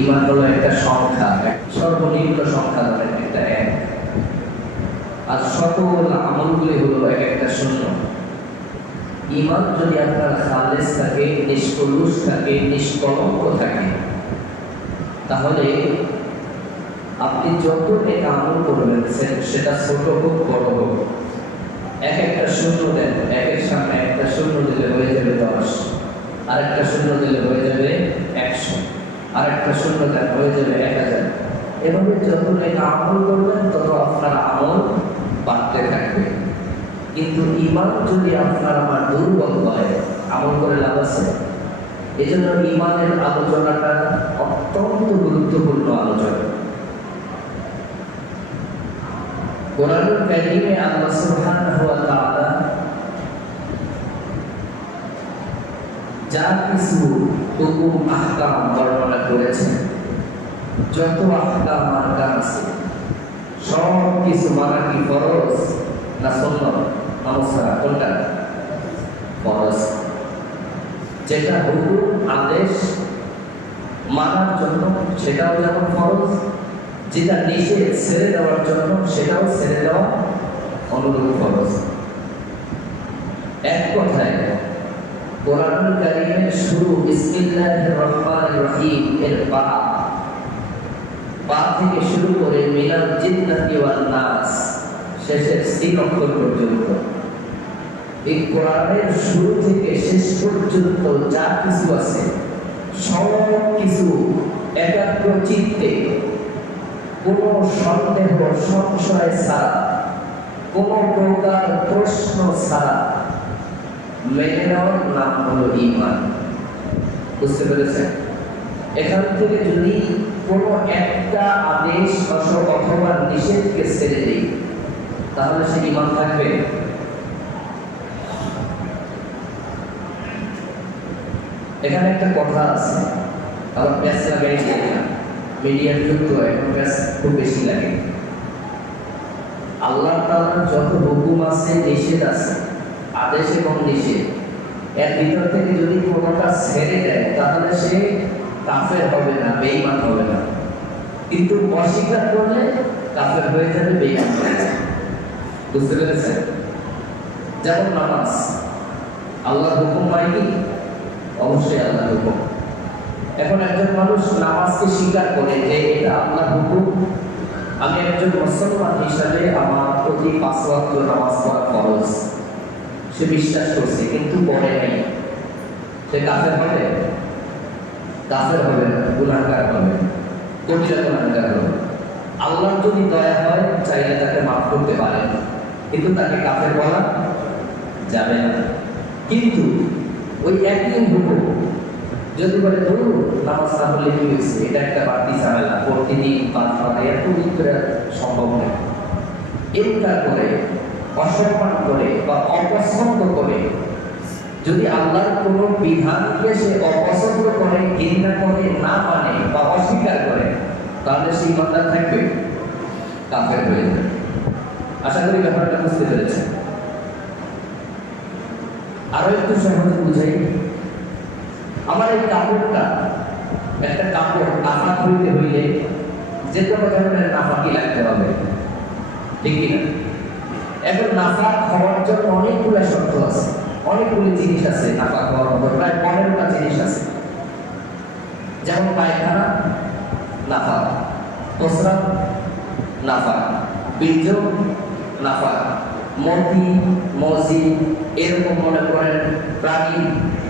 ঈমান হলো একটা সংখ্যা, সর্বনিম্ন সংখ্যা ধরেন একটা এক, আর সকল আমলগুলি হলো এক একটা শূন্য। ঈমান যদি আপনার খালেস থাকে, নিষ্কলুষ থাকে, নিষ্কলঙ্ক থাকে, তাহলে আপনি যত নেক আমল করবেন সেটা ছোট হোক বড় হোক, এক একটা শূন্য দেন, একের সামনে একটা শূন্য দিলে হয়ে যাবে 10, আর একটা শূন্য দিলে হয়ে যাবে 100, আর একটা শূন্য দেন হয়ে যাবে 1000। এভাবে যত নেক আমল করবেন তত আপনার আমল বাড়তে থাকবে। কিন্তু ঈমান যদি আপনার আমার দুর্বল হয়, আমল করে লাভ আছে? এই জন্য ঈমানের আলোচনাটা অত্যন্ত গুরুত্বপূর্ণ আলোচনা। কোরআনুল কারীমে আল্লাহ সুবহানাহু ওয়া তাআলা যা কিছু হুকুম আহকাম বর্ণনা করেছেন, যত আহকাম আহকাম আছে সব কিছু মানা কি ফরজ না সুন্নাত? নমস্কার, কোনটা ফরজ? যেটা হুকুম আদেশ মানার জন্য সেটাও যেমন ফরজ, যেটা নিষেধ ছেড়ে দেওয়ার জন্য সেটাও ছেড়ে দেওয়া অনুরূপ ফরজ। এক কথায় কোরআনুল কারীমের শুরু বিসমিল্লাহির রহমানির রহিম এর বা থেকে শুরু করে মিনাল জিন্নাতি ওয়ান নাস শেষের 3 অক্ষর পর্যন্ত, এই কোরআনের শুরু থেকে শেষ পর্যন্ত যা কিছু আছে সব কিছু একাগ্র চিত্তে, কোনো সন্দেহ সংশয় ছাড়া, কোনো প্রকার প্রশ্ন ছাড়া মেনে নেওয়ার নাম হলো ঈমান। বুঝতে পেরেছেন? এখান থেকে যদি কোনো একটা আদেশ অথবা নিষেধকে ছেড়ে দিই, তাহলে সে ঈমান থাকবে? এখানে একটা কথা আছে, আবার প্যাস লাগাই দিয়ে না, মিডিয়ার যুক্ত এখন প্যাস খুব বেশি লাগে। আল্লাহ তাআলার যত হুকুম আছে, নিষেধ আছে, আদেশ এবং নিষেধ, এর ভিতর থেকে যদি কোনোটা ছেড়ে দেয় তাহলে সে কাফের হবে না, বেঈমান হবে না। কিন্তু অস্বীকার করলে কাফের হয়ে যাবে, বেঈমান হয়ে যাবে। বুঝতে পেরেছেন? যেমন নামাজ, আল্লাহর হুকুম হয়নি, অবশ্যই আল্লাহর হুকুম। এখন একজন মানুষ নামাজকে স্বীকার করে যে এটা আল্লাহর হুকুম, আমি একজন মুসলমান হিসাবে আমার প্রতি 5 ওয়াক্ত নামাজ পড়া ফরজ, সে বিশ্বাস করছে কিন্তু পড়ে নাই, সে কাফের হবে? কাফের হবে না, গুনাহগার হবে, কবিরা গুনাহগার হবে। আল্লাহর যদি দয়া হয় চাইলে তাকে মাফ করতে পারেন, কিন্তু তাকে কাফের বলা যাবে না। কিন্তু ওই একই হুকুম যদি বলে ধরুন নামাজ না পড়লে কি হয়েছে, এটা একটা বাড়তি ঝামেলা, প্রতিদিন এত ভিতরে সম্ভব নয়, ইনকার করে, অসম্মান করে বা অপছন্দ করে, যদি আল্লাহর কোনো বিধানকে সে অপছন্দ করে, ঘৃণা করে, না মানে বা অস্বীকার করে, তাহলে সে ঈমানদার থাকবে? কাফের হয়ে যাবে। আশা করি ব্যাপারটা বুঝতে পেরেছেন। আরো একটু সহজে বুঝাই। আমার এই কাপড়টা, একটা কাপড় নাফাক হইতে হইলে যে কোনো ধরনের নাফাকি লাগতে হবে, ঠিক কিনা? এখন নাফাক হওয়ার জন্য অনেকগুলো শর্ত আছে, অনেকগুলো জিনিস আছে নাফাক হওয়ার মতো, প্রায় 15টা জিনিস আছে। যেমন পায়খানা নাফাক, প্রস্রাব নাফাক, বীর্য নাফাক, মতি মজি, এরকম মনে করেন প্রাণী,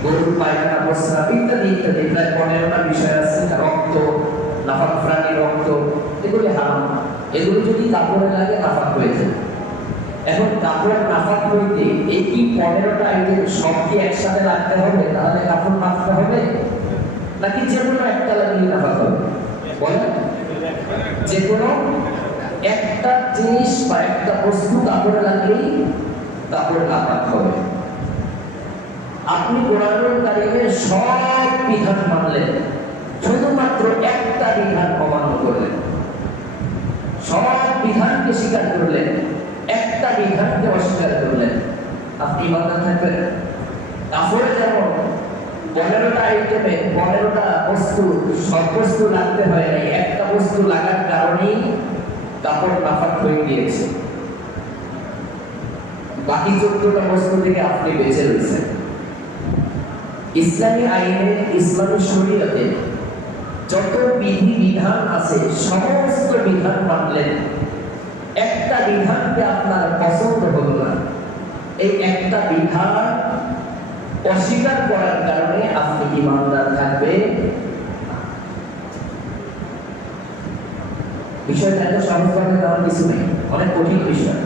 গরুর পায়খানা, প্রস্রাব ইত্যাদি ইত্যাদি, প্রায় 15টা বিষয় আছে। রক্ত নাফাক, প্রাণী রক্ত, এগুলি হারাম। এগুলো যদি কাপড়ে লাগে নাফাক হয়ে যায়। এখন কাপড় নাফাক হইতে এই কি 15টা আইটেম সব কি একসাথে লাগতে হবে, তাহলে কাপড় নাফাক হবে? নাকি যে কোনো একটা লাগলে নাফাক হবে? বলেন, যে কোনো একটা জিনিস বা একটা বস্তু কাপড়ে লাগলেই কাপড় নাফাক হবে। আপনি কোরআনুল কারীমের সব বিধান মানলেন, শুধুমাত্র একটা বিধান অমান্য করলেন, সব বিধানকে স্বীকার করলেন, একটা বিধানকে অস্বীকার করলেন, আপনি ঈমানদার থাকবেন? কাফের যেমন 15টা আইটেমে 15টা বস্তু, সব বস্তু লাগতে হয় নাই, একটা বস্তু লাগার কারণেই কাপড় নাফাক হয়ে গিয়েছে। বাকি 14টা বস্তু থেকে আপনি বেঁচে রয়েছেন। ইসলামী আইনে, ইসলামী শরীয়তে যত বিধি বিধান আছে সমস্ত বিধান মানলেন, একটা বিধানকে আপনার পছন্দ হলো না, এই একটা বিধান অস্বীকার করার কারণে আপনি ঈমানদার থাকবে। বিষয়টা এত সহজভাবে দেওয়ার কিছু নেই, অনেক কঠিন বিষয়।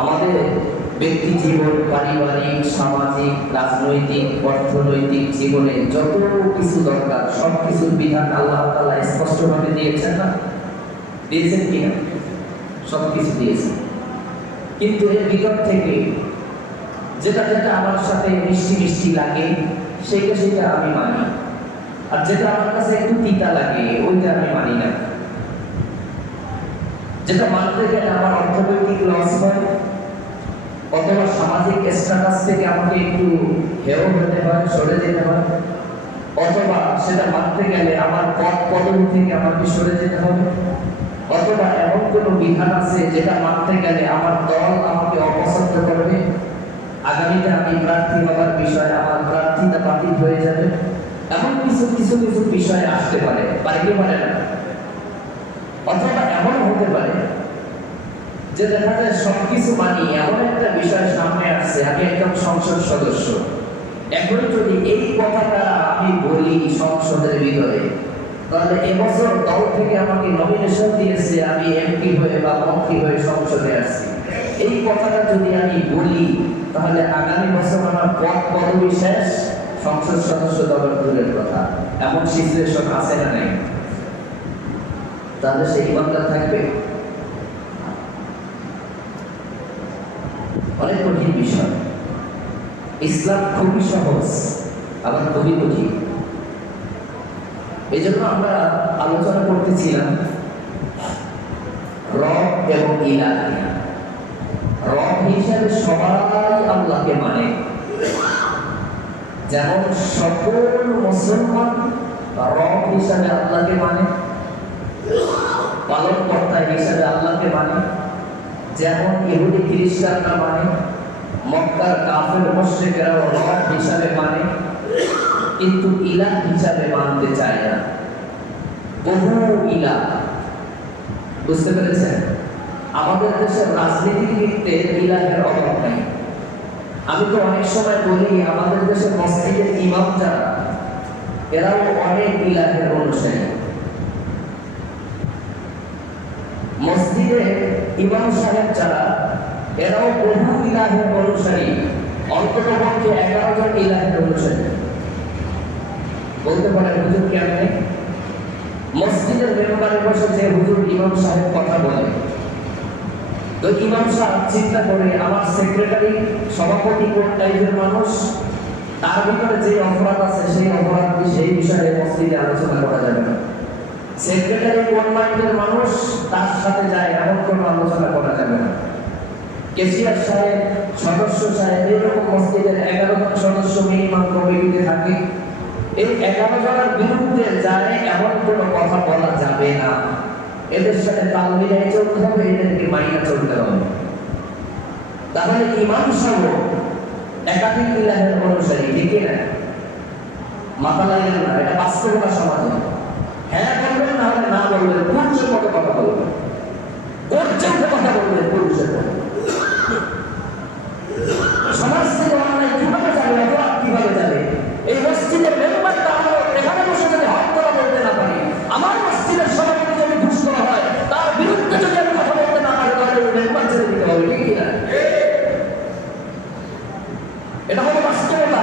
আমাদের ব্যক্তি জীবন, পারিবারিক, সামাজিক, রাজনৈতিক, অর্থনৈতিক জীবনে যত কিছু দরকার সব কিছুর বিধান আল্লাহ তাআলা স্পষ্টভাবে দিয়েছেন না? দিয়েছেন কিনা? সব কিছু দিয়েছেন। কিন্তু এর ভিতর থেকে যেটা যেটা আমার সাথে মিষ্টি মিষ্টি লাগে সেটা আমি মানি, আর যেটা আমার কাছে একটু তিতা লাগে ওইটা আমি মানি না। যেটা মানতে গেলে আমার অর্থনৈতিক লস হয় অথবা সামাজিক স্ট্যাটাস থেকে আমাকে একটু হেয় হতে হয়, সরে যেতে হয়, অথবা সেটা মানতে গেলে আমার পদ পদবি থেকে আমাকে সরে যেতে হবে, অথবা এমন কোনো বিধান আছে যেটা মানতে গেলে আমার দল আমাকে অপছন্দ করবে, আগামীতে আমি প্রার্থী হবার বিষয়ে আমার প্রার্থীতা বাতিল হয়ে যাবে, এমন কিছু কিছু কিছু বিষয় আসতে পারে, কি পারে না? অথবা এমন হতে পারে যে দেখা যায় সবকিছু মানি, এমন একটা বিষয় সামনে আসছে, আমি একজন সংসদ সদস্য, এখন যদি এই কথাটা আমি বলি সংসদের ভিতরে, তাহলে এবছর দল থেকে আমাকে নমিনেশন দিয়েছে, আমি এমপি হয়ে বা মন্ত্রী হয়ে সংসদে আসছি, এই কথাটা যদি আমি বলি তাহলে আগামী বছর আমার পদ পদবি শেষ, সংসদ সদস্য দলের দূরের কথা। এমন সিচুয়েশন আছে না নাই? তাহলে সেই ঈমানদার থাকবে? অনেক কঠিন বিষয়। ইসলাম খুবই সহজ, আবার খুবই কঠিন। এই জন্য আমরা আলোচনা করতেছিলাম রব এবং ইলাহ। রব হিসাবে সবাই আল্লাহকে মানে, যেমন সকল মুসলমান রব হিসাবে আল্লাহকে মানে, পালন কর্তা হিসাবে আল্লাহকে মানে, যেমন ইহুদি খ্রিস্টানরা মানে, মক্কার কাফের মুশরিকরা রব হিসাবে মানে, কিন্তু ইলাহ হিসাবে মানতে চায় না। বহু ইলাহ, বুঝতে পেরেছেন? আমাদের দেশের রাজনীতিবিদদের ইলাহের অভাব নাই। আমি তো অনেক সময় বলি আমাদের দেশের মসজিদের ইমাম যারা, এরাও অনেক ইলাহের অনুসারী। মসজিদে ইমাম সাহেব যারা, এরাও বহু ইলাহের অনুসারী, অন্ততপক্ষে 11 জন ইলাহের অনুসারী। বলতে পারেন হুজুর কেমনে? মসজিদের মেম্বারে বসে যে হুজুর ইমাম সাহেব কথা বলে, তো ইমাম সাহেব চিন্তা করে আমার সেক্রেটারি সভাপতি কোন টাইপের মানুষ, তার ভিতরে যে অপরাধ আছে সেই অপরাধ সেই বিষয়ে মসজিদে আলোচনা করা যাবে না। সেক্রেটারি কোন মাইন্ডের মানুষ, তার সাথে যায় এমন কোনো আলোচনা করা যাবে না। কেশিয়ার সাহেব, সদস্য সাহেব, এরকম মসজিদের 11 জন সদস্য মিনিমাম কমিটিতে থাকে, এই 11 জনের বিরুদ্ধে যায় এমন কোনো কথা বলা যাবে না। এদের সাথে তাল মিলিয়ে চলতে হবে, এদেরকে মাইনা চলতে হবে। তাহলে ইমাম সাহেব একাধিক ইলাহের অনুসারী, ঠিক না? মাথা লাগেন না, এটা বাস্তবতা সমাজে। হ্যাঁ বলবেন, না হলে না বলবেন, পুরুষের মতো কথা বলবেন, পর্যন্ত কথা বলবেন, পুরুষের মতো। সমাজ থেকে অন্যায় কিভাবে যাবে, অপরাধ কিভাবে যাবে? এই মসজিদের মেম্বারটা আমরা এখানে বসে যদি হক করা বলতে না পারি, আমার মসজিদের সভাপতি যদি ঘুষ করা হয়, তার বিরুদ্ধে যদি আমি কথা বলতে না পারি, তাহলে মেম্বার ছেড়ে দিতে হবে, ঠিক কিনা? এটা হলো বাস্তবতা।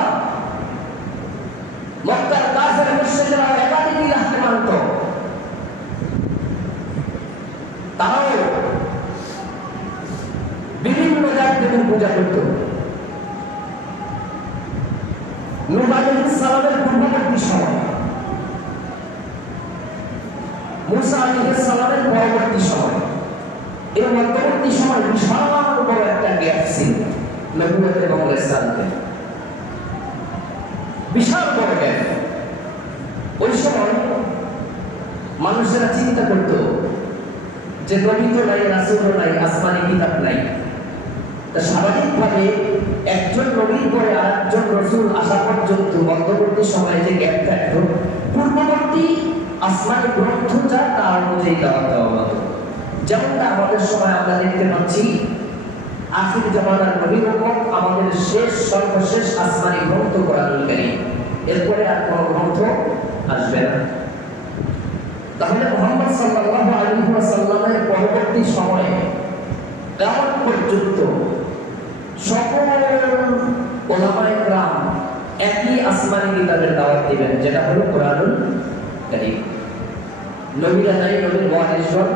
মক্কার কাফের মুশরিকরা একাধিক ইলাহকে মানত, তারাও বিভিন্ন জাতিদের পূজা করত। নূহ আলাইহিস সালামের পূর্ববর্তী সময়, মুসা আলাইহিস সালামের পরবর্তী সময়, এর মধ্যবর্তী সময় বিশাল বড় একটা গ্যাপ ছিল নবুয়ত এবং রিসালাতে। বিশাল বড় গ্যাপ। ওই সময় মানুষেরা চিন্তা করত যে নবী তো নাই, রাসূলও নাই, আসমানি কিতাব নাই। তা স্বাভাবিকভাবে একজন নবীর পরে আরেকজন রাসূল আসা পর্যন্ত মধ্যবর্তী সময়ে যে গ্যাপ থাকতো, পূর্ববর্তী আসমানি গ্রন্থ যা তার অনুযায়ী দেওয়া হতো। যেমনটা আমাদের সময় আমরা দেখতে পাচ্ছি আখির জামানার নবীর উম্মত আমাদের সর্বশেষ আসমানি গ্রন্থ কোরআনুল কারীম, এরপরে আর কোনো গ্রন্থ আসবে না। তাহলে মুহাম্মদ সাল্লাল্লাহু আলাইহি ওয়াসাল্লামের পরবর্তী সময়ে কিয়ামত পর্যন্ত সকল উলামায়ে কেরাম একই আসমানি কিতাবের দাওয়াত দিবেন, যেটা হলো কোরআনুল কারীম। নবীরা নাই, নবীর ওয়ারিসগণ,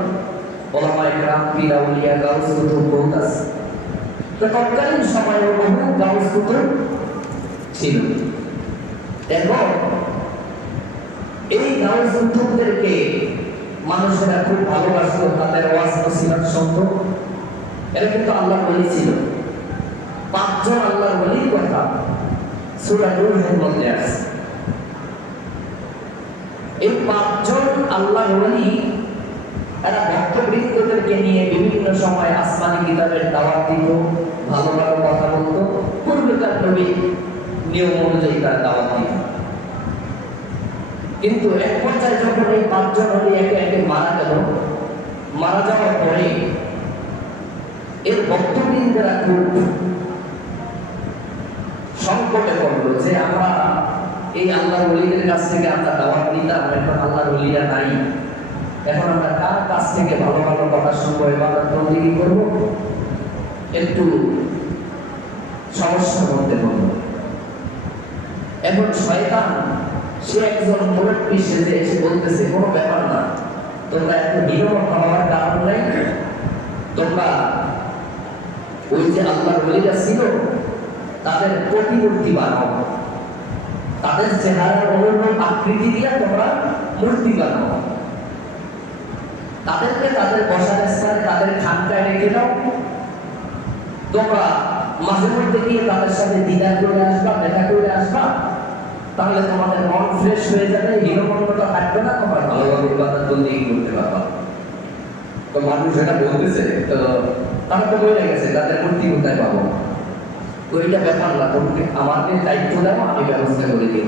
উলামায়ে কেরাম, পীর আউলিয়া, গাউস কুতুব বহুত আছে। তো তৎকালীন সময়ে বহু গাউস কুতুব ছিল। এখন এই গাউস কুতুবদেরকে মানুষেরা খুব ভালোবাসত, তাদের ওয়াজ নসিহত শুনতো। এরা কিন্তু আল্লাহর ওলি ছিল। 5 জন আল্লাহর ওলির কথা সূরা নূরের মধ্যে আছে। এই 5 জন আল্লাহর ওলি এরা ভক্তবৃন্দদেরকে নিয়ে বিভিন্ন সময় আসমানি কিতাবের দাওয়াত দিত, ভালো ভালো কথা বলতো। পূর্বেকার নবীর নিয়ম অনুযায়ী তারা দাওয়াত দিত। কিন্তু এক পর্যায়ে যখন এই 5 জন ওলি একে একে মারা গেল, মারা যাওয়ার পরে এর ভক্তবৃন্দেরা খুব সংকটে পড়লো যে আমরা এই আল্লাহর ওলিদের কাছ থেকে আমরা দাওয়াত দিতাম, এখন আল্লাহর ওলিরা নাই, এখন আমরা কার কাছ থেকে ভালো ভালো কথা শুনবো, ইবাদত বন্দেগী করব? একটু সমস্যার মধ্যে পড়ল। এখন শয়তান সে একজন মুরব্বী সেজে এসে বলতেছে, কোনো ব্যাপার না, তোমরা এত হীনমত হওয়ার কারণ নাই, তোমরা ওই যে আল্লাহর ওলিরা ছিল তাদের প্রতিমূর্তি বানাও, তাদের চেহারার অনুরূপ আকৃতি দিয়ে তোমরা মূর্তি বানাও, তাদেরকে তাদের বসার স্থানে তাদের খানকায় রেখে দাও, তোমরা মাঝে মধ্যে গিয়ে তাদের সাথে দিদার করে আসবা, দেখা করে আসবা, তাহলে তোমাদের মন ফ্রেশ হয়ে যাবে, হীনমন্যতা থাকবে না, তোমরা ভালোভাবে ইবাদত বন্দেগী করতে পারবা। তো মানুষ এটা বলতেছে, তো তারা তো বলে গেছে তাদের মূর্তি কোথায় পাবো? ওইটা ব্যাপার না, তোমাকে আমাকে দায়িত্ব দাও, আমি ব্যবস্থা করে দিব।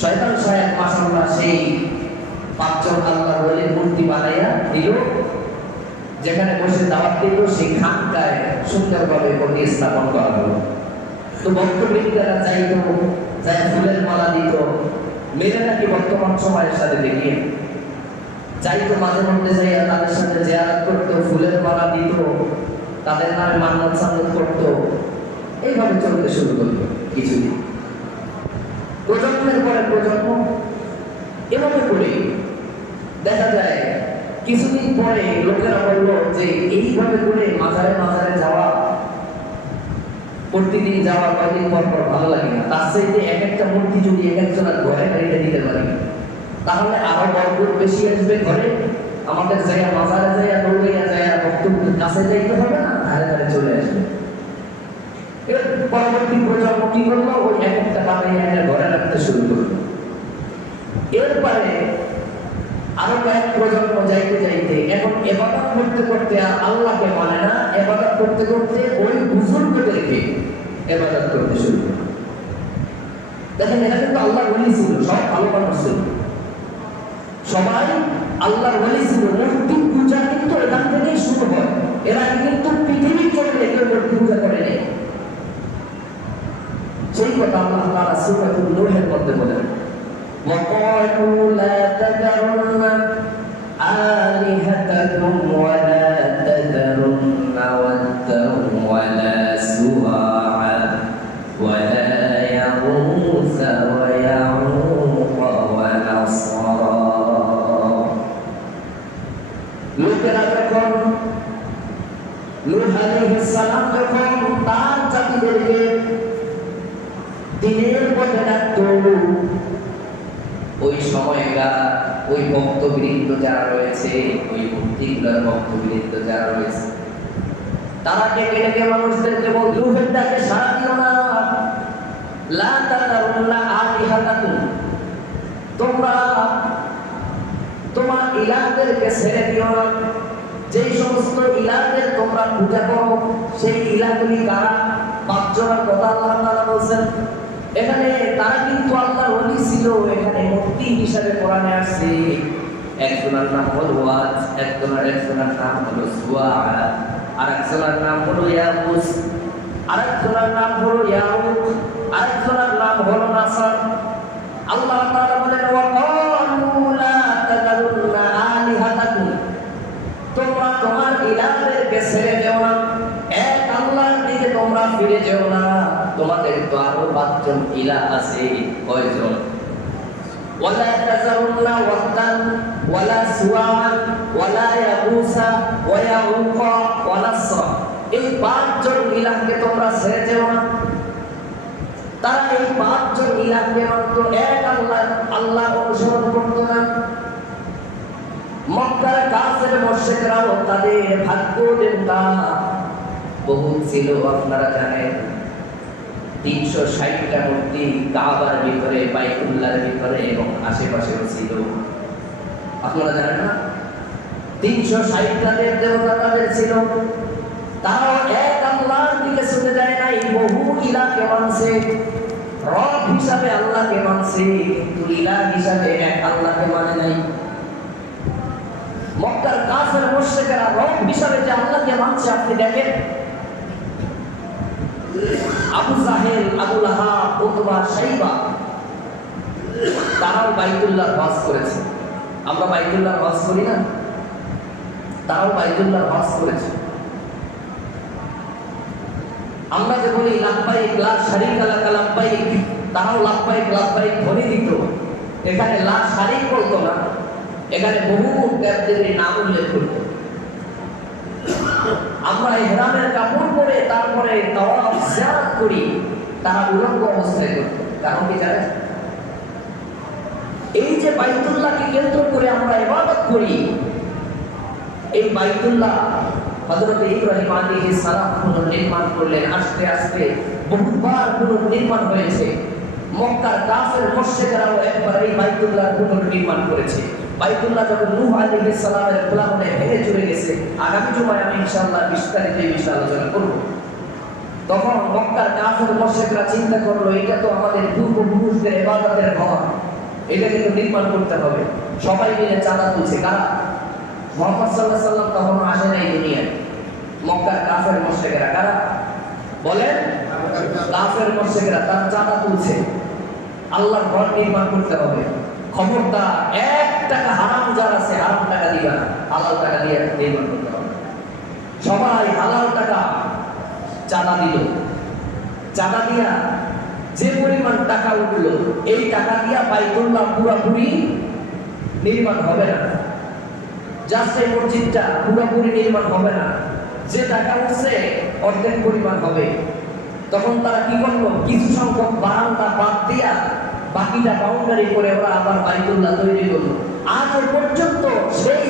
শয়তান সাহেব মাশাআল্লাহ সেই 5 জন আল্লাহর ওলির মূর্তি বানাইয়া দিল, যেখানে বসে দাওয়াত দিল সেই খানকায় সুন্দরভাবে প্রতিস্থাপন করা হলো। তো ভক্তবৃন্দেরা চাইতো, যাই ফুলের মালা দিত, মেরে নাকি বর্তমান সময়ের সাথে দেখিয়ে চাইতো, মাঝে মধ্যে যাইয়া তাদের সাথে জিয়ারত করতো, ফুলের মালা দিত, তাদের নামে মান্নত সান্নত করতো। এইভাবে চলতে শুরু করলো কিছুদিন, প্রজন্মের পরে প্রজন্ম এভাবে করে দেখা যায়। কিছুদিন পরে লোকেরা বললো যে এইভাবে করে মাজারে মাজারে যাওয়া, প্রতিদিন যাওয়া, কয়েকদিন পর পর ভালো লাগে না, তার চাইতে এক একটা মূর্তি যদি এক একজনের ঘরে বাড়িতে দিতে পারি তাহলে আরো বরকত বেশি আসবে ঘরে। আমাদের জায়গা মাজারে যাইয়া দৌড়াইয়া যাইয়া বক্তব্যের কাছে যাইতে হবে না, ধারে ধারে চলে আসবে। এর পরবর্তী প্রজন্ম কি করলো, ওই এক একটা বানাইয়া ঘরে রাখতে শুরু করলো। এরপরে আরো কয়েক প্রজন্ম যাইতে যাইতে এখন ইবাদত করতে করতে আর আল্লাহকে মানে না, ইবাদত করতে করতে ওই বুজুর্গদেরকে ইবাদত করতে শুরু করলো। দেখেন, এটা কিন্তু আল্লাহর ওলি ছিল, সব ভালো মানুষ ছিল, সবাই আল্লাহর ওলি ছিল। মূর্তি পূজা কিন্তু এখান থেকেই শুরু হয়। এরা কিন্তু পৃথিবীর জন্য কেউ মূর্তি পূজা করেনি। সেই কথা আল্লাহ তাআলা সূরা নূহের মধ্যে বলেন, وَقَالُوا لَا تَذَرُنَّ آلِهَتَكُمْ وَلَا تَذَرُنَّ وَدًّا وَلَا سُوَاعًا وَلَا يَغُوثَ وَيَعُوقَ وَنَسْرًا। লোকেরা যখন নূহ আলাইহিস সালাম যখন তার জাতিদেরকে দিনের পথে ডাকতো, ওই সময়কার ওই ভক্তবৃন্দ যারা রয়েছে, ওই মূর্তিগুলোর ভক্তবৃন্দ যারা রয়েছে, তারা ডেকে ডেকে মানুষদেরকে বলতো, নূহের ডাকে সাড়া দিও না, লা তাযারুন্না আলিহাতাকুম, তোমরা তোমার ইলাহদেরকে ছেড়ে দিও না। যেই সমস্ত ইলাহদের তোমরা পূজা করো সেই ইলাহগুলি কারা? পাঁচজনের কথা আল্লাহ তাআলা বলেছেন। এখানে তারা কিন্তু আল্লাহর ওলি ছিল, এখানে মূর্তি হিসাবে কোরআনে আসছে। একজনের নাম হলো ওয়াজ, একজনের নাম হলো সুয়া, আরেকজনের নাম হলো ইয়াগুস, আরেকজনের নাম হলো ইয়াউক, আরেকজনের নাম হলো নাসার। আল্লাহ তাআলা বলেন ওয়াকালু লা তাযারুন্না আলিহাতাকুম, তোমরা তোমার ইলাহদেরকে ছেড়ে যেও না, এক আল্লাহর দিকে তোমরা ফিরে যেও না। তোমাদের তো আরো পাঁচজন ইলাহ আছে, কয়জন? ওয়ালা তাযারুন্না ওয়াদ্দান ওয়ালা সুওয়াআন ওয়ালা ইয়াগুসা ওয়া ইয়াউকা ওয়া নাসরা, এই পাঁচজন ইলাহকে তোমরা ছেড়ে যেও না। তারা এই পাঁচজন ইলাহকে মাত্র এক আল্লাহ অনুসরণ করতো না। মক্কার কাফের মুশরিকরাও তাদের ভাগ্য দেবতা বহুত ছিল, আপনারা জানেন। 360টা মূর্তি কাবার ভিতরে, বাইতুল্লাহর ভিতরে এবং আশেপাশেও ছিল, আপনারা জানেন না? 360টা দেবতা তাদের ছিল। তারাও এক আল্লাহর দিকে ছুটে যায় নাই, বহু ইলাহকে মানছে। রব হিসাবে আল্লাহকে মানছে, কিন্তু ইলাহ হিসাবে এক আল্লাহকে মানে নাই। মক্কার কাফের মুশরিকরা রব হিসাবে যে আল্লাহকে মানছে, আপনি দেখেন আবু জাহেল, আবু লাহাব, উতবা, শাইবা, তারাও বাইতুল্লাহর হজ করেছে। আমরা বাইতুল্লাহর হজ করি না? তারাও বাইতুল্লাহর হজ করেছে। আমরা যে বলি লাব্বাইক লা শারীকা লাকা লাব্বাইক, তারাও লাব্বাইক লাব্বাইক ধ্বনি দিত। এখানে লা শারীক বলতো না, এখানে বহু দেবদেবীর নাম উল্লেখ করত। আমরা ইহরামের কাপড় পরে তারপরে তাওয়াফ জিয়ারত করি, তারা উলঙ্গ অবস্থায় করত। কারণ কি জানেন? এই যে বাইতুল্লাহকে কেন্দ্র করে আমরা ইবাদত করি, এই বাইতুল্লাহ হযরত ইব্রাহিম আলাইহিস সালাম পুনর্নির্মাণ করলেন। আস্তে আস্তে বহুবার পুনর্নির্মাণ হয়েছে। মক্কার কাফের মুশরিকরাও একবার এই বাইতুল্লাহ পুনর্নির্মাণ করেছে। বাইতুল্লাহ যখন নূহ আলাইহিস সালামের প্লাবনে ভেঙে চলে গেছে, আগামী জুমায় আমি ইনশাআল্লাহ বিস্তারিত এই বিষয়ে আলোচনা করব। তখন মক্কার কাফের মুশরিকরা চিন্তা করলো, এটা তো আমাদের পূর্বপুরুষদের ইবাদতের ঘর, এটাকে তো নির্মাণ করতে হবে। সবাই মিলে চাঁদা তুলছে। কারা? মুহাম্মদ সাল্লাল্লাহু আলাইহি ওয়াসাল্লাম তখন আসে নাই দুনিয়ায়। মক্কার কাফের মুশরিকরা কারা? বলেন, কাফের মুশরিকরা তার চাঁদা তুলছে, আল্লাহর ঘর নির্মাণ করতে হবে। খবরদার, 1 টাকা হারাম যার আছে হারাম টাকা দিবা না, হালাল টাকা দিয়ে নির্মাণ করতে হবে। সবাই হালাল টাকা চাঁদা দিল। চাঁদা দিয়া যে পরিমাণ টাকা উঠলো, এই টাকা দিয়া বাইতুল্লাহ পুরোপুরি নির্মাণ হবে না। জাস্ট এই মসজিদটা পুরোপুরি নির্মাণ হবে না, যে টাকা উঠছে অর্ধেক পরিমাণ হবে। তখন তারা কি করলো? কিছু সংখ্যক বারান্দা বাদ দিয়া বাকিটা বাউন্ডারি করে ওরা আবার বাইতুল্লাহ তৈরি করলো। আজ পর্যন্ত সেই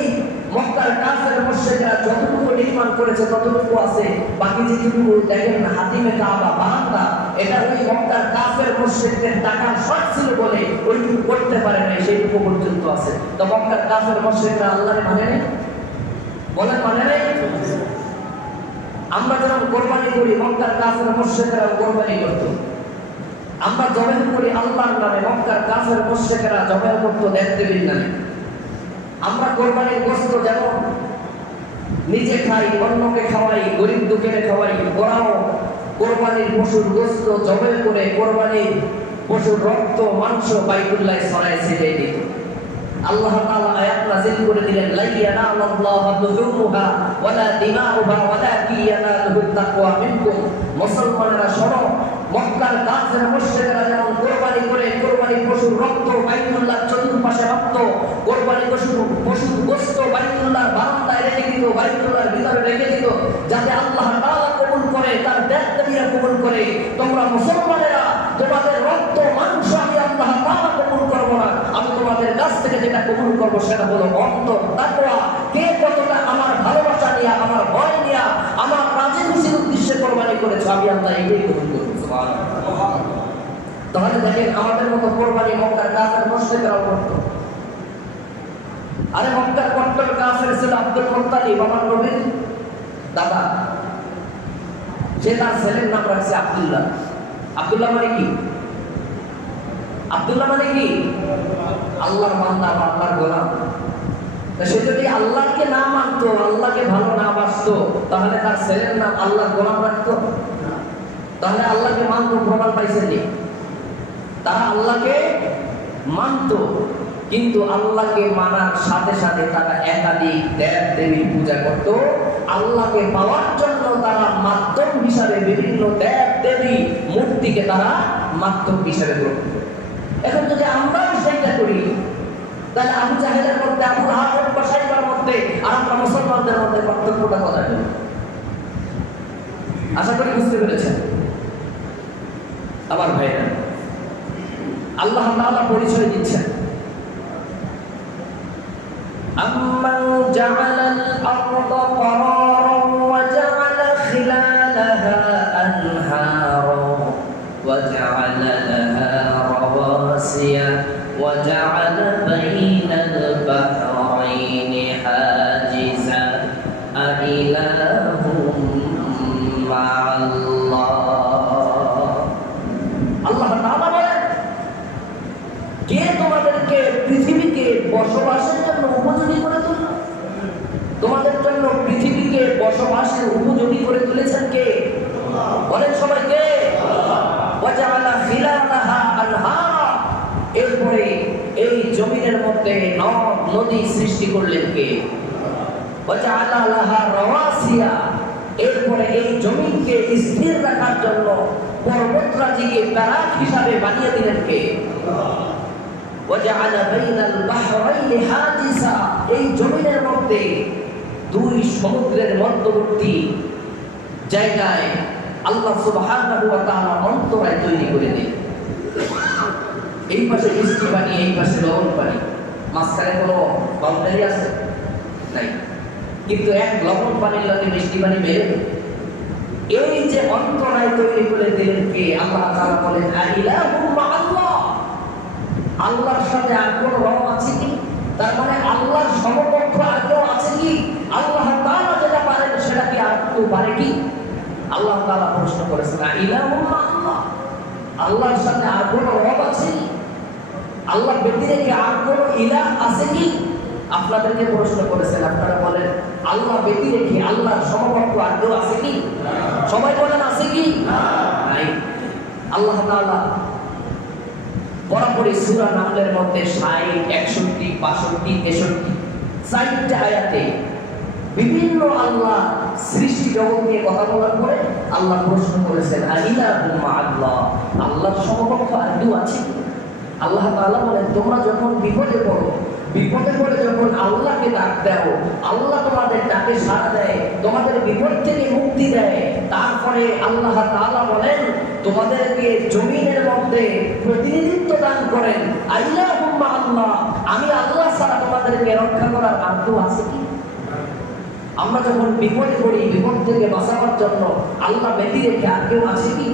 মক্কার কাফের মুশরিকরা যতটুকু নির্মাণ করেছে ততটুকু আছে। বাকি যেটুকু দেখেন না হাতিমে কাবা বারান্দা, এটা ওই মক্কার কাফের মুশরিকদের টাকার শর্ট ছিল বলে ওইটুকু করতে পারে নাই, সেইটুকু পর্যন্ত আছে। তো মক্কার কাফের মুশরিকরা আল্লাহরে মানে নাই? বলেন মানে নাই? আমরা যখন কোরবানি করি, মক্কার কাফের মুশরিকরা কোরবানি করত। আমরা জবাই করি আল্লাহর নামে, মক্কার কাফের মুশরিকরা জবাই করত দেবদেবীর নামে। আমরা কোরবানির গোশত যেমন নিজে খাই, অন্যকে খাওয়াই, গরিব দুঃখীকে খাওয়াই, ওরাও কোরবানির পশুর গোশত জবাই করে কোরবানির পশুর রক্ত মাংস বাইতুল্লাহ ছড়ায় ছিটিয়ে দিত। আল্লাহ তাআলা আয়াত নাযিল করে দিলেন, লা ইয়ানালুল্লাহু দুহুমুহা ওয়ালা দিমাউহা ওয়ালাকিন ইয়ানালুহুত তাকওয়া মিনকুম। মুসলমানেরা শোনো, মক্কার কাফের মুশরিকরা যেমন কোরবানি করে কোরবানির পশুর রক্ত বাইতুল্লাহ চতুর্পাশে রক্ত, কোরবানি পশুর গোশত বাইতুল্লাহর বারান্দায় রেখে দিত, বাইতুল্লাহর ভিতরে রেখে দিত, যাতে আল্লাহ তাআলা কবুল করে, তার দেবদেবীরা কবুল করে। তোমরা মুসলমানেরা তোমাদের রক্ত মাংস আমি আল্লাহ তাআলা কবুল করব না, আমি তোমাদের কাছ থেকে যেটা কবুল করব সেটা হলো অন্তর তাকওয়া। কে কতটা আমার ভালোবাসা নিয়ে, আমার ভয় নিয়ে, আমার রাজি খুশির উদ্দেশ্যে কোরবানি করেছে, আমি আল্লাহ এটাই কবুল করব। সুবহানাল্লাহ। তাহলে দেখেন আমাদের মতো কোরবানি মক্কার কাফের মুশরিকরাও করত। আরে মক্কার কট্টর কাফের ছিল আব্দুল মুত্তালিব, আমার নবীর দাদা। সে তার ছেলের নাম রাখছে আব্দুল্লাহ। আব্দুল্লাহ মানে কি? আব্দুল্লাহ মানে কি? আল্লাহর বান্দা, আল্লাহর গোলাম। সে যদি আল্লাহকে না মানতো, আল্লাহকে ভালো না বাসতো, তাহলে তার ছেলের নাম আল্লাহর গোলাম রাখতো? তাহলে আল্লাহকে মানতো, প্রমাণ পাইছেন? তারা আল্লাহকে মানতো, কিন্তু আল্লাহকে মানার সাথে সাথে তারা একাধিক দেব দেবীর পূজা করত। আল্লাহকে পাওয়ার জন্য তারা মাধ্যম হিসাবে বিভিন্ন দেব দেবী মূর্তিকে তারা মাধ্যম হিসাবে গ্রহণ করত। এখন যদি আমরাও সেটা করি, তাহলে আবু জাহেলের মধ্যে, আবু লাহাবের বাসাইবার মধ্যে আর আমরা মুসলমানদের মধ্যে পার্থক্যটা কোথায়? আশা করি বুঝতে পেরেছেন আমার ভাইরা। আল্লাহ তাআলা পরিচয় দিচ্ছেন, আম্মান জাআলাল আরদা ক্বারারান ওয়া জাআলা খিলালাহা আনহারা ওয়া জাআলা লাহা রাওয়াসিয়া ওয়া জাআলা বাইনাল বাহরাইনি হাজিজান আইলাহুম মা'আল্লাহ। আল্লাহ তাআলা বলেন, কে তোমাদেরকে পৃথিবীকে বসবাসের জন্য উপযোগী করে তুলল? তোমাদের জন্য পৃথিবীকে বসবাসের উপযোগী করে তুলেছেন কে? বলেন সবাই কে? ওয়াজআলা খিলালাহা আনহারা, এরপরে এই জমিনের মধ্যে নদ নদী সৃষ্টি করলেন কে? ওয়াজআলা লাহা রাওয়াসিয়া, এরপরে এই জমিনকে স্থির রাখার জন্য পর্বতরাজিকে প্যারাক হিসাবে বানিয়ে দিলেন কে? ওয়াজআলা বাইনাল বাহরাইনি হাজিসা, এই জমিনের মধ্যে দুই সমুদ্রের মধ্যবর্তী জায়গায় আল্লাহ সুবহানাহু ওয়া তাআলা অন্তরায় তৈরি করে দেন। এই পাশে বৃষ্টি পানি, এই পাশে লবণ পানি, মাঝখানে কোনো বাউন্ডারি আছে নাই, কিন্তু এক লবণ পানির লগে বৃষ্টি পানি বের। এই যে অন্তরায় তৈরি করে দিলেন কে? আল্লাহ তাআলা বলেন, আইলাহুম মা'আল্লাহ, আল্লাহর সাথে আর কোন রব আছে কি? তার মানে আল্লাহর সমকক্ষ আর কেউ আছে কি? আল্লাহ তাআলা যেটা পারেন সেটা কি আর কেউ পারে কি? আল্লাহ তাআলা প্রশ্ন করেছেন, ইলাহুম মা'আল্লাহ, আল্লাহর সাথে আর কোন রব আছে কি? আল্লাহ ব্যতীত কি আর কোন ইলাহ আছে কি? আপনাদেরকে প্রশ্ন করেছেন, আপনারা বলেন আল্লাহ ব্যতীত কি আল্লাহর সমকক্ষ আর কেউ আছে কি? সবাই বলেন আছে কি? নাই। আল্লাহ তাআলা বরাবরই সূরা নামলের মধ্যে 60, 61, 62, 63 চারটি আয়াতে বিভিন্ন আল্লাহ সৃষ্টি জগৎ নিয়ে কথা বলার পরে আল্লাহ প্রশ্ন করেছেন, আইলাহুম মা'আল্লাহ, আল্লাহর সমকক্ষ আর কেউ আছে কি? আল্লাহ তাআলা বলেন, তোমরা যখন বিপদে পড়ো, বিপদে পড়ে যখন আল্লাহকে ডাক দাও, আল্লাহ তোমাদের ডাকে সাড়া দেয়, তোমাদের বিপদ থেকে মুক্তি দেয়। তারপরে আল্লাহ তাআলা বলেন, তোমাদেরকে জমিনের মধ্যে প্রতিনিধিত্ব দান করেন। আইলাহুম মা'আল্লাহ, আমি আল্লাহ ছাড়া তোমাদেরকে রক্ষা করার আর কেউ আছে কি? আমরা যখন বিপদে পড়ি, বিপদ থেকে বাঁচাবার জন্য আল্লাহ ব্যতীত আর কেউ আছে কি?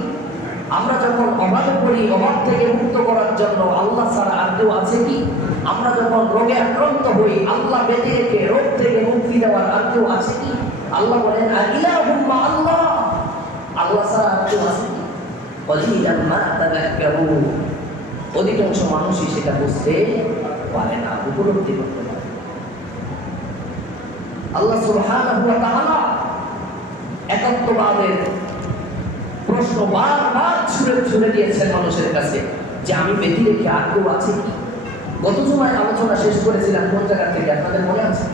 আমরা যখন অভাবে পড়ি, অভাব থেকে মুক্ত করার জন্য আল্লাহ ছাড়া আর কেউ আছে কি? আমরা যখন রোগে আক্রান্ত হই, আল্লাহ ব্যতীত রোগ থেকে মুক্তি দেওয়ার আর কেউ আছে কি? আল্লাহ বলেন, আইলাহুম মা'আল্লাহ, আল্লাহ ছাড়া আর কেউ আছে কি? ক্বালিলাম মা তাযাক্কারুন, অধিকাংশ মানুষই সেটা বুঝতে পারে না, উপলব্ধি করতে পারে। আল্লাহ সুবহানাহু ওয়া তাআলা একাত্মবাদের প্রশ্ন বারবার ছুড়ে দিয়েছেন মানুষের কাছে, যে আমি ব্যতীত কি আর কেউ আছে কি? গত জুমায় আলোচনা শেষ করেছিলাম কোন জায়গা থেকে আপনাদের মনে আছে?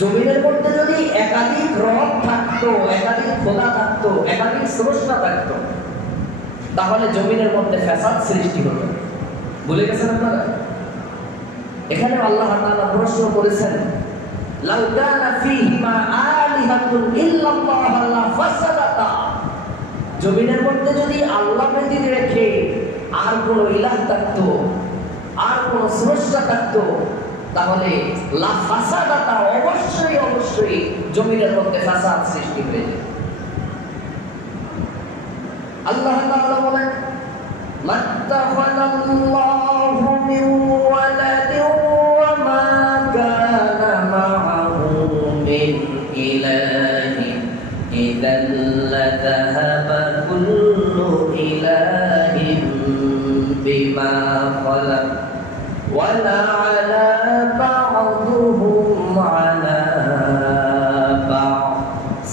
জমিনের মধ্যে যদি একাধিক রব থাকতো, একাধিক খোদা থাকতো, একাধিক স্রষ্টা থাকতো, তাহলে জমিনের মধ্যে ফ্যাসাদ সৃষ্টি হতো। ভুলে গেছেন আপনারা? এখানে আল্লাহ তাআলা প্রশ্ন করেছেন, লাউ কানা ফীহিমা আলিহাতুন ইল্লাল্লাহ লাফাসাদাতা, জমিনের মধ্যে যদি আল্লাহ ব্যতীত রেখে আর কোন ইলাহ থাকতো, আর কোন স্রষ্টা থাকতো, তাহলে লাফাসাদাতা, অবশ্যই জমিনের মধ্যে ফাসাদ সৃষ্টি হয়ে যেত। আল্লাহ তাআলা বলেন, মাত্তাখাযাল্লাহু মিন ওয়ালাদিন ওয়া মা কানা মা'আহু মিন ইলাহিন ইযাল লাযাহাবা কুল্লু ইলাহিন বিমা খালাক ওয়া লা'ala বা'দুহুম 'ala বা'দ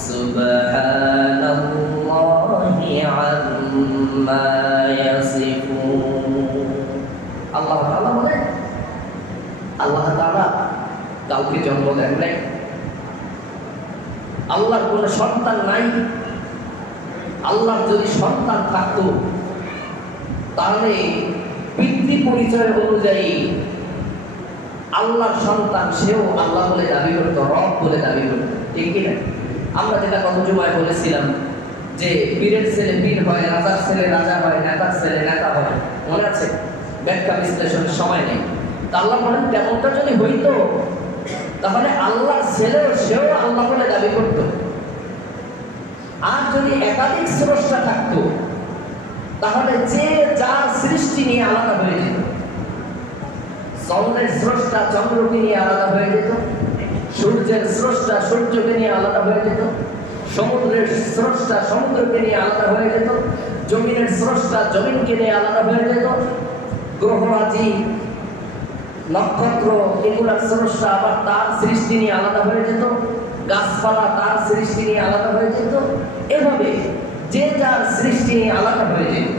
সুবহানাল্লাহি 'আম্মা ইয়াসিফুন। আল্লাহ তাআলা বলেন, আল্লাহ তাআলা কাউকে জন্ম দেন নাই, আল্লাহর কোনো সন্তান নাই। আল্লাহর যদি সন্তান থাকতো তাহলে পিতৃ পরিচয় অনুযায়ী আল্লাহর সন্তান সেও আল্লাহ বলে দাবি করতো, রব বলে দাবি করতো, ঠিক কিনা? আমরা যেটা গত জুমায় বলেছিলাম যে পীরের ছেলে পীর হয়, রাজার ছেলে রাজা হয়, নেতার ছেলে নেতা হয়, মনে আছে? ব্যাখ্যা বিশ্লেষণের সময় নেই। তা আল্লাহ বলেন তেমনটা যদি হইতো তাহলে আল্লাহর ছেলেও সেও আল্লাহ বলে দাবি করতো। আর যদি একাধিক স্রষ্টা থাকতো তাহলে যে যার সৃষ্টি নিয়ে আলাদা হয়ে যেত। চন্দ্রের স্রষ্টা চন্দ্রকে নিয়ে আলাদা হয়ে যেত, সূর্যের স্রষ্টা সূর্যকে নিয়ে আলাদা হয়ে যেত, সমুদ্রের স্রষ্টা সমুদ্রকে নিয়ে আলাদা হয়ে যেত, জমিনের স্রষ্টা জমিনকে নিয়ে আলাদা হয়ে যেত, গ্রহরাজি নক্ষত্র এগুলার স্রষ্টা আবার তার সৃষ্টি নিয়ে আলাদা হয়ে যেত, গাছপালা তার সৃষ্টি নিয়ে আলাদা হয়ে যেত। এভাবে যে যার সৃষ্টি নিয়ে আলাদা হয়ে যেত।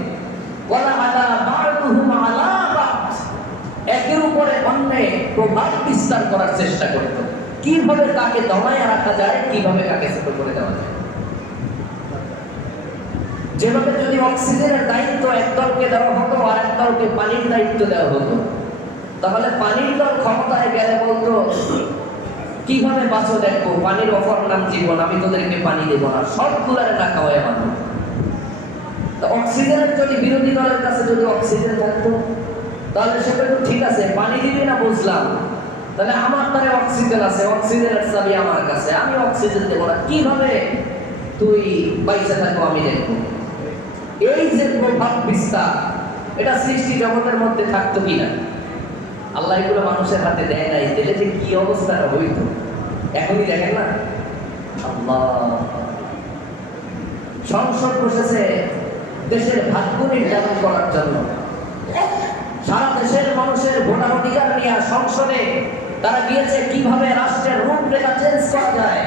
ওয়ালা আলা বা'দুহুম আলা বা'দ, একের উপরে অন্যে প্রভাব বিস্তার করার চেষ্টা করত। কিভাবে তাকে দমায় রাখা যায়, কিভাবে তাকে ছোট করে দেওয়া যায়। যেভাবে যদি অক্সিজেনের দায়িত্ব একদলকে দেওয়া হতো আর একদলকে পানির দায়িত্ব দেওয়া হতো, তাহলে পানির দল ক্ষমতায় গেলে বলতো কিভাবে বাঁচো দেখো, পানির অফার নাম জীবন, আমি তোদেরকে পানি দেবো না, সবগুলারে না খাওয়াই মানুষ। তো অক্সিজেনের যদি বিরোধী দলের কাছে যদি অক্সিজেন থাকতো তাহলে সেটা তো ঠিক আছে, পানি দিবি না বুঝলাম, তাহলে আমার দ্বারা অক্সিজেন আছে, অক্সিজেনের চাবি আমার কাছে, আমি অক্সিজেন দেবো না, কিভাবে তুই বাইসে থাকো আমি দেখবো। এই যে প্রভাব বিস্তার, এটা সৃষ্টি জগতের মধ্যে থাকতো কিনা? আল্লাহ এগুলো মানুষের হাতে দেয় নাই, দিলে যে কি অবস্থাটা হইতো এখনই দেখেন না। আল্লাহ সংসদ বসেছে দেশের ভাগ্য নির্ধারণ করার জন্য। সারা দেশের মানুষের ভোটাধিকার নিয়ে সংসদে তারা গিয়েছে কিভাবে রাষ্ট্রের রূপরেখা চেঞ্জ করা যায়,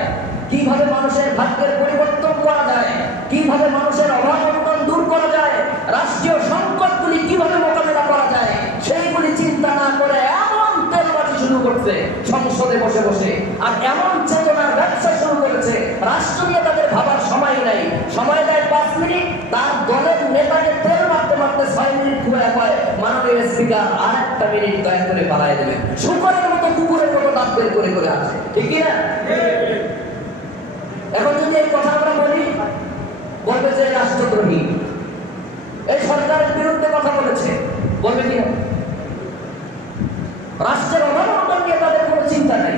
কিভাবে মানুষের ভাগ্যের পরিবর্তন করা যায়, কিভাবে মানুষের অভাব অনটন দূর করা যায়, রাষ্ট্রীয় সংকটগুলি কিভাবে মোকাবেলা করা যায়, সেইগুলি চিন্তা না করে এমন তেলবাজি শুরু করছে সংসদে বসে বসে, আর এমন চেতনার ব্যবসা শুরু করেছে রাষ্ট্র নিয়ে তাদের ভাবার সময় নাই। সময় দেয় 5 মিনিট, তার দলের নেতাকে তেল মারতে মারতে 6 মিনিট ঘুরে পায় মাননীয় স্পিকার আর 1 মিনিট দয়া করে পালায় দেবে। শুকরের মতো কুকুরের মতো দাঁত বের করে করে আছে, ঠিক কি না? এখন যদি এই কথা আমরা বলি, বলবে যে রাষ্ট্রদ্রোহী, এই সরকারের বিরুদ্ধে কথা বলেছে, বলবে কিনা? রাষ্ট্রের অবনমন নিয়ে তাদের কোনো চিন্তা নেই।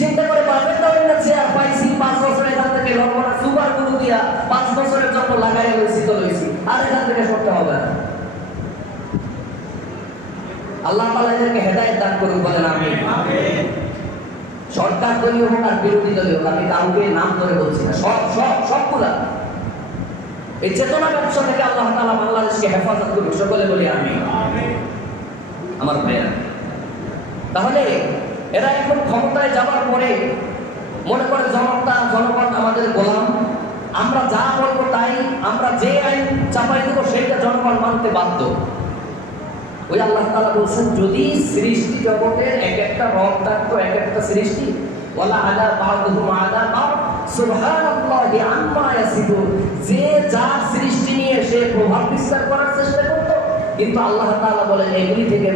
চিন্তা করে পারবেন না, ওই না চেয়ার পাইছি 5 বছর, এখান থেকে লড়বনা সুপার গুরু দিয়া 5 বছরের জন্য লাগাই লইছি তো লইছি, আর এখান থেকে সরতে হবে না। আল্লাহ তাআলা এদেরকে হেদায়েত দান করুন, বলেন আমিন। সরকার দলীয় হোক আর বিরোধী দলীয় হোক, আমি কাউকে নাম ধরে বলছি না, সবগুলা এই চেতনা ব্যবসা থেকে আল্লাহ তাআলা বাংলাদেশকে হেফাজত করুন, সকলে বলি আমিন। আমার ভাইরা, তাহলে এরা এখন ক্ষমতায় যাবার পরে মনে করে জনগণ আমাদের গোলাম, আমরা যা বলবো তাই, আমরা যে আইন চাপাই দেবো সেইটা জনগণ মানতে বাধ্য। ওই আল্লাহ তাআলা বলছেন, যদি সৃষ্টি জগতের এক একটা রব থাকতো, এক একটা সৃষ্টি, ওয়ালা আলা বা'দুহুম আলা বা'দ সুবহানাল্লাহি আম্মা ইয়াসিফুন, যে যার সৃষ্টি নিয়ে সে প্রভাব বিস্তার করার চেষ্টা করত, কিন্তু আল্লাহ তাআলা বলেন এগুলি থেকে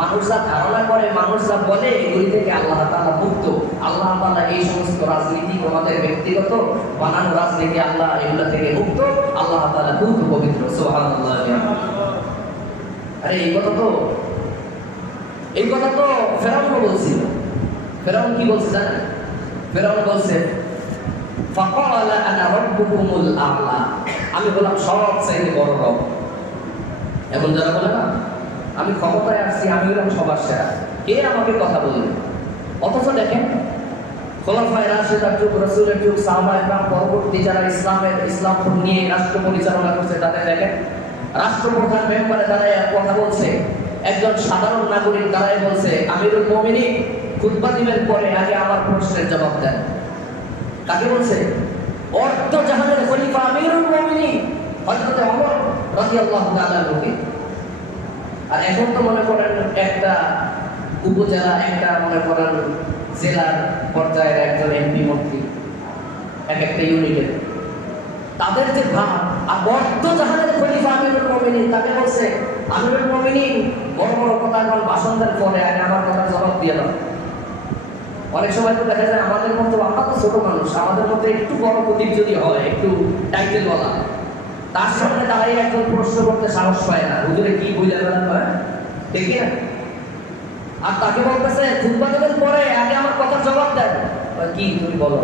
মানুষরা ধারণা করে, মানুষরা বলে, এগুলি থেকে আল্লাহ তাআলা মুক্ত। আল্লাহ তাআলা এই সমস্ত রাজনীতি তোমাদের ব্যক্তিগত বানানো রাজনীতি, আল্লাহ এগুলা থেকে মুক্ত, আল্লাহ তাআলা পূর্ণ পবিত্র, সুবহানাল্লাহ। আরে এই কথা তো ফেরাউন বলছিল। ফেরাউন কি বলছে জানেন? ফেরাউন বলছে ফাকালা আনা রাব্বুকুমুল আ'লা, আমি বললাম সবচেয়ে বড় রব। এখন যারা বলে না আমি ক্ষমতায় আসছি, আমি হলাম সবার সেরা, কে আমাকে কথা বলবে? অথচ দেখেন খোলাফায়ে রাশিদার যুগ, রাসূলের যুগ, সাহাবা একরাম পরবর্তী যারা ইসলাম নিয়ে রাষ্ট্র পরিচালনা করছে, তাদের দেখেন রাষ্ট্রপ্রধান মেম্বারে দাঁড়ায় কথা বলছে, একজন সাধারণ নাগরিক দাঁড়ায় বলছে আমিরুল মুমিনিন খুতবা দিবেন পরে আগে আমার প্রশ্নের জবাব দেন। কাকে বলছে? অর্ধ জাহানের খলিফা আমিরুল মুমিনিন হযরত ওমর রাদিয়াল্লাহু তাআলা আনহু। আর এখন তো মনে করেন একটা উপজেলা, একটা মনে করেন জেলার পর্যায়ের একজন এমপি মন্ত্রী, এক একটা ইউনিটের, তাদের যে ভাব, আর অর্ধ জাহানের খলিফা আমিরুল মুমিনিন তাকে বলছে আমিরুল মুমিনিন বড় বড় কথা এখন ভাষণ দেন পরে আগে আমার কথা জবাব দিয়ে দাও। অনেক সময় তো দেখা যায় আমাদের মতো, আমরা তো ছোট মানুষ, আমাদের মধ্যে একটু বড় প্রতীক যদি হয়, একটু টাইটেল বলা, তার সামনে দাঁড়িয়ে একজন প্রশ্ন করতে সাহস পায় না, হুজুরে কি বইলা বেড়ান হয় দেখি না। আর তাকে বলতেছে খুতবা দেবেন পরে আগে আমার কথার জবাব দেন। কি তুমি বলো?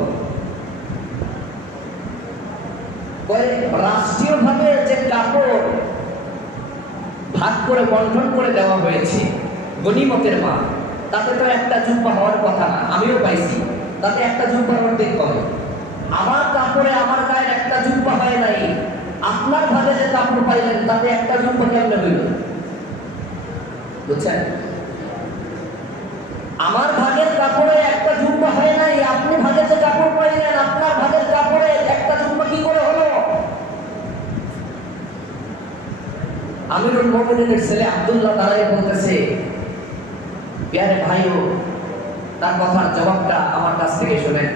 রাষ্ট্রীয়ভাবে যে কাপড় ভাগ করে বন্টন করে দেওয়া হয়েছে গনিমতের মাল, তাতে তো একটা জুব্বা হওয়ার কথা না, আমিও পাইছি, তাতে একটা জুব্বার অর্ধেক হবে। আমার কাপড়ে আমার গায়ে একটা জুব্বা হয় নাই, আপনার ভাগে যে কাপড় পাইলেন তাতে একটা জুব্বা কেমনে হইল? বুঝছেন? আমার ভাগের কাপড়ে একটা জুব্বা হয় নাই, আপনি ভাগে যে কাপড় পাইলেন আপনার ভাগের কাপড়ে একটা জুব্বা কি করে হলো? আমিরুল মুমিনিনের ছেলে আব্দুল্লাহ দাঁড়ায় বলতেছে প্যারে ভাইও, তার কথার জবাবটা আমার কাছ থেকে শুনেন।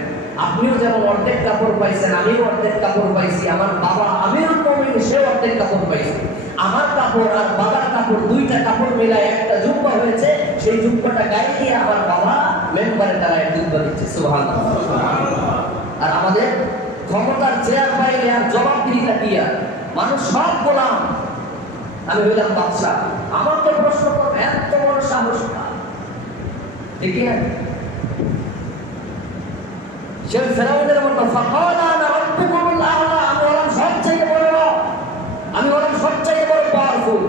আপনিও যেমন অর্ধেক কাপড় পাইছেন, আমিও অর্ধেক কাপড় পাইছি, আমার বাবা আমিরুল মুমিনিন সেও অর্ধেক কাপড় পাইছে। আমার কাপড় আর বাবার কাপড় দুইটা কাপড় মিলায় একটা জুব্বা হয়েছে, সেই জুব্বাটা গায়ে দিয়ে আমার বাবা মেম্বারে দাঁড়ায় জুব্বা দিচ্ছে। সুবহানাল্লাহ। আর আমাদের ক্ষমতার চেয়ার পাইলে আর জবাবদিহিতা কি? আর মানুষ সব গোলাম, আমি হইলাম বাদশাহ, আমাকে প্রশ্ন করবে, এত বড় সাহস ঠিক না? সে ফেরাউনের মতো ফাকালা আনা রাব্বুকুমুল আ'লা, আমি হলাম সবচেয়ে বড়, আমি হলাম সবচেয়ে বড় পাওয়ারফুল।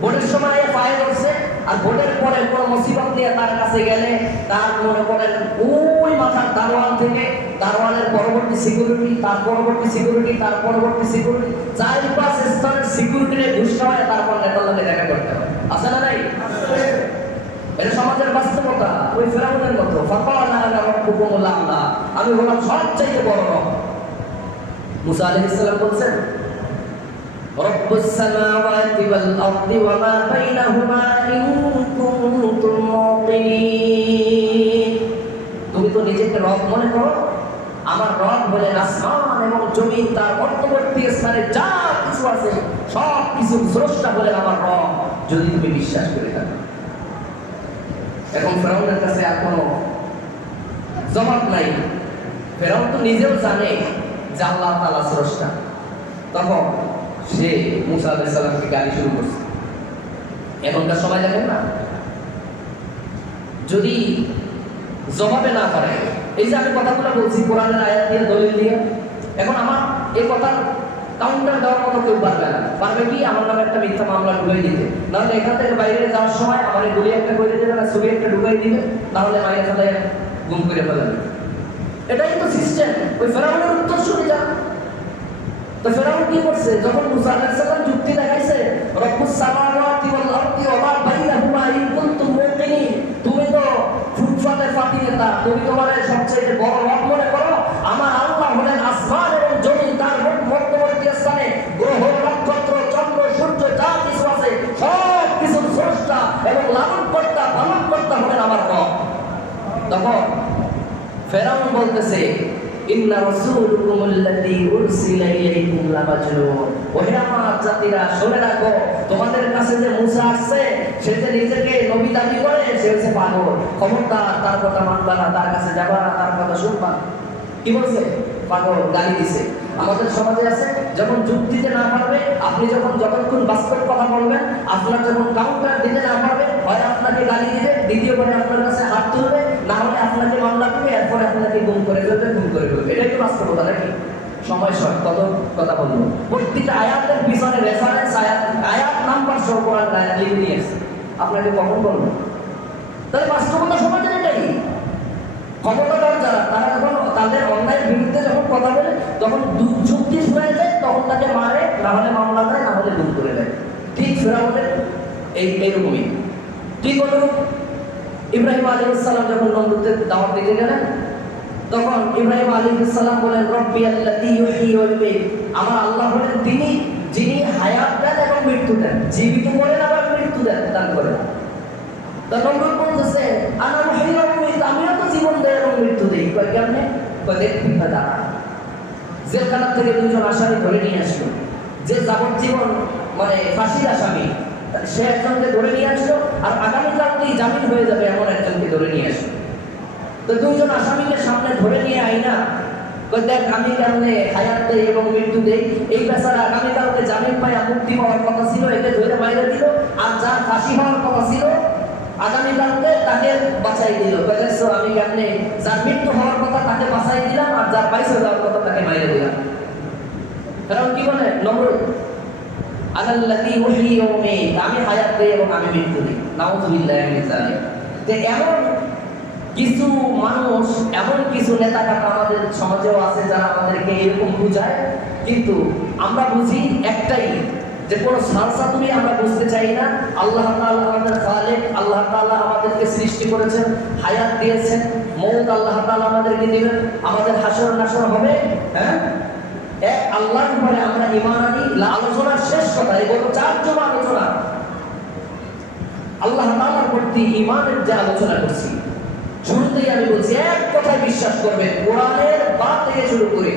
ভোটের সময় পায়ে ধরছে, আর ভোটের পরে কোনো মুসিবত নিয়ে তার কাছে গেলে তার মনে করেন ওই মাথার দারোয়ান থেকে দারোয়ানের পরবর্তী সিকিউরিটি, তার পরবর্তী সিকিউরিটি, তার পরবর্তী সিকিউরিটি, 4-5 স্তরের সিকিউরিটিরে ঘুষ খাওয়ায় তারপর নেতার সাথে দেখা করতে হয়। আছে না নাই? এটা সমাজের বাস্তবতা। ওই ফেরাউনের মতো ফাকালা আনা রাব্বুকুমুল আ'লা, আমি হলাম সবচেয়ে বড় রব। মুসা আলাইহিস সালাম বলছেন রব্বুস সামাওয়াতি ওয়াল আরদি ওয়া মা বাইনাহুমা ইন কুনতুম মুকিনিন। তুমি তো নিজেকে রব মনে করো, আমার রব হলেন আসমান এবং জমিন, তার মধ্যবর্তী স্থানে যা কিছু আছে সব কিছু স্রষ্টা হলেন আমার রব, যদি তুমি বিশ্বাস করে থাকো। এখন ফেরাউনের কাছে আর কোনো জবাব নাই। ফেরাউন তো নিজেও জানে যে আল্লাহ তাআলা স্রষ্টা। তখন সে মুসা আলাইহিস সালামকে গালি শুরু করছে। এখনকার সময় দেখেন না, যদি জবাবে না পারে, এই যে আমি কথাগুলো বলছি কোরআনের আয়াত দিয়ে, দলিল দিয়ে, এখন আমার এই কথার কাউন্টার দেওয়ার মতো কেউ পারবে না। পারবে কি? আমার নামে একটা মিথ্যা মামলা ঢুকাই দিতে, নাহলে এখান থেকে বাইরে যাওয়ার সময় আমার গুলি একটা করে দিবে না, ছবি একটা ঢুকাই দিবে, নাহলে মায়ের সাথে গুম করে ফেলবে। এটাই তো সিস্টেম। ওই ফেরাউনের উত্তর শুনে যা। তো ফেরাউন কি করছে? যখন মুসা আলাইহিস সালাম যুক্তি দেখাইছে রব্বুস সামাওয়াতি ওয়াল আরদি ওয়া মা বাইনাহুমা ইন কুনতুম মুকিনিন, তুমি তো ফুটপাতে ফাটি নেতা, তুমি তোমার সবচেয়ে বড় রব মনে করো, আমার আল্লাহ হলেন আসমান এবং জমিন, তার মধ্যবর্তী স্থানে গ্রহ নক্ষত্র চন্দ্র সূর্য যা কিছু আছে সব কিছুর স্রষ্টা এবং লালনকর্তা পালনকর্তা হলেন আমার রব। তখন ফেরাউন বলতেছে ইন্না রাসূলুকুমুল্লাযী উরসিলা ইলাইকুম লামাজনুন, ওহে আমার জাতিরা শুনে রাখো, তোমাদের কাছে যে মুসা আসছে সে যে নিজেকে নবী দাবি করে, সে হচ্ছে পাগল। খবরদার তার কথা মানবা না, তার কাছে যাবা না, তার কথা শুনবা। কি বলছে? পাগল, গালি দিছে। আমাদের সমাজে আছে, যখন যুক্তিতে না পারবে, আপনি যখন যতক্ষণ বাস্তব কথা বলবেন, আপনার যখন কাউন্টার দিতে না পারবে, হয় আপনাকে গালি দিবে, দ্বিতীয়বারে আপনার কাছে হাত তুলবে, না হলে আপনাকে মামলা দিবে, এরপরে আপনাকে গুম করে ফেলবে, গুম করে ফেলবে। এটাই তো বাস্তবতা নাকি? সময় শর্ট, কত কথা বলবো। প্রত্যেকটা আয়াতের পিছনে রেফারেন্স আয়াত নাম্বার সহ কোরআন আয়াত লিখে নিয়েছে। আপনাকে কখন বলবো? তাহলে বাস্তবতা সমাজের এটাই। ক্ষমতাধর যারা, তারা যখন তাদের অন্যায়ের বিরুদ্ধে যখন কথা বলে, তখন যুক্তি হয়ে যায়, তখন তাকে মারে, না হলে মামলা দেয়, না হলে গুম করে দেয়। ঠিক ফেরাউনের এইরকমই। ঠিক অনুরূপ ইব্রাহিম আলাইহিস সালাম যখন নমরুদের দাওয়াত দিতে গেলেন, তখন ইব্রাহিম আলাইহিস সালাম বলেন, রব্বি আল্লাযী ইউহয়ী ওয়া ইউমীত, আমার আল্লাহ হলেন তিনি যিনি হায়াত দেন এবং মৃত্যু দেন, জীবিত করেন আবার মৃত্যু দান করেন। তো নমরুদ বলতেছে, আনা মুহয়ী ওয়া মুমীত, আমিও তো জীবন দেই এবং মৃত্যু দেই। কয় কেমনে? কয় দেখবি দাদা। জেলখানা থেকে দুইজন আসামি ধরে নিয়ে আসলো, যে যাবজ্জীবন মানে ফাঁসির আসামি, সে একজনকে ধরে নিয়ে আসলো, আর আগামীকালকেই জামিন হয়ে যাবে এমন একজনকে ধরে নিয়ে আসলো। তো দুইজন আসামিকে সামনে ধরে নিয়ে আইনা কই দেখ আমি কেমনে হায়াত দেই এবং মৃত্যু দেই। এই বেচারা আগামীকালকে জামিন পাইয়া মুক্তি পাওয়ার কথা ছিল, একে ধরে মাইরা দিল, আর যার ফাঁসি হওয়ার কথা ছিল আগামীকালকে তাকে বাঁচাই দিল। দেখছো আমি কেমনে যার মৃত্যু হওয়ার কথা তাকে বাঁচাই দিলাম, আর যার বাইসে যাওয়ার কথা তাকে মাইরা দিলাম। কারণ কি বলে নমরুদ, আনাল্লাযী ইউহয়ী ওয়া ইউমীত, আমি হায়াত দেই এবং আমি মৃত্যু দিই। নাউযুবিল্লাহি মিন যালিক। যে এমন কিছু মানুষ, এমন কিছু নেতা কাটা আমাদের সমাজেও আছে যারা আমাদেরকে এরকম বুঝায়, কিন্তু আমরা বুঝি একটাই, যে কোনো সালসা তুমি আমরা বুঝতে চাই না। আল্লাহ তাআলা আমাদের খালেক, আল্লাহ তাআলা আমাদেরকে সৃষ্টি করেছেন, হায়াত দিয়েছেন, মওত আল্লাহ তাআলা আমাদেরকে দিবেন, আমাদের হাসর নাসর হবে। হ্যাঁ, এক আল্লাহর উপরে আমরা ঈমান আনি। আলোচনার শেষ কথা, এই বড় চারজন আলোচনা আল্লাহ তাআলার প্রতি ঈমানের যে আলোচনা করছি, শুরুতেই আমি বলছি এক কথায় বিশ্বাস করবেন, কোরআনের বা থেকে শুরু করে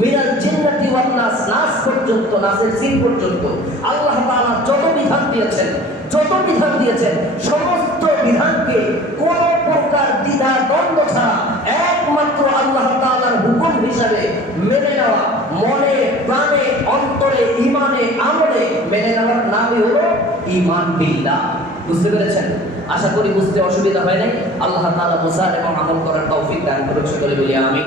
মিনাল জিন্নাতি ওয়ান নাস, নাস পর্যন্ত, নাসের জিন পর্যন্ত আল্লাহ তাআলা যত বিধান দিয়েছেন সমস্ত বিধানকে কোন প্রকার দ্বিধা দ্বন্দ্ব ছাড়া একমাত্র আল্লাহ তাআলার হুকুম হিসাবে মেনে নেওয়া, মনে প্রাণে অন্তরে ঈমানে আমলে মেনে নেওয়ার নামই হলো ঈমান বিল্লাহ। বুঝতে পেরেছেন? আশা করি বুঝতে অসুবিধা হয় নাই। আল্লাহ তাআলা বুঝার এবং আমল করার তৌফিক দান করুন। সকলে বলি আমিন।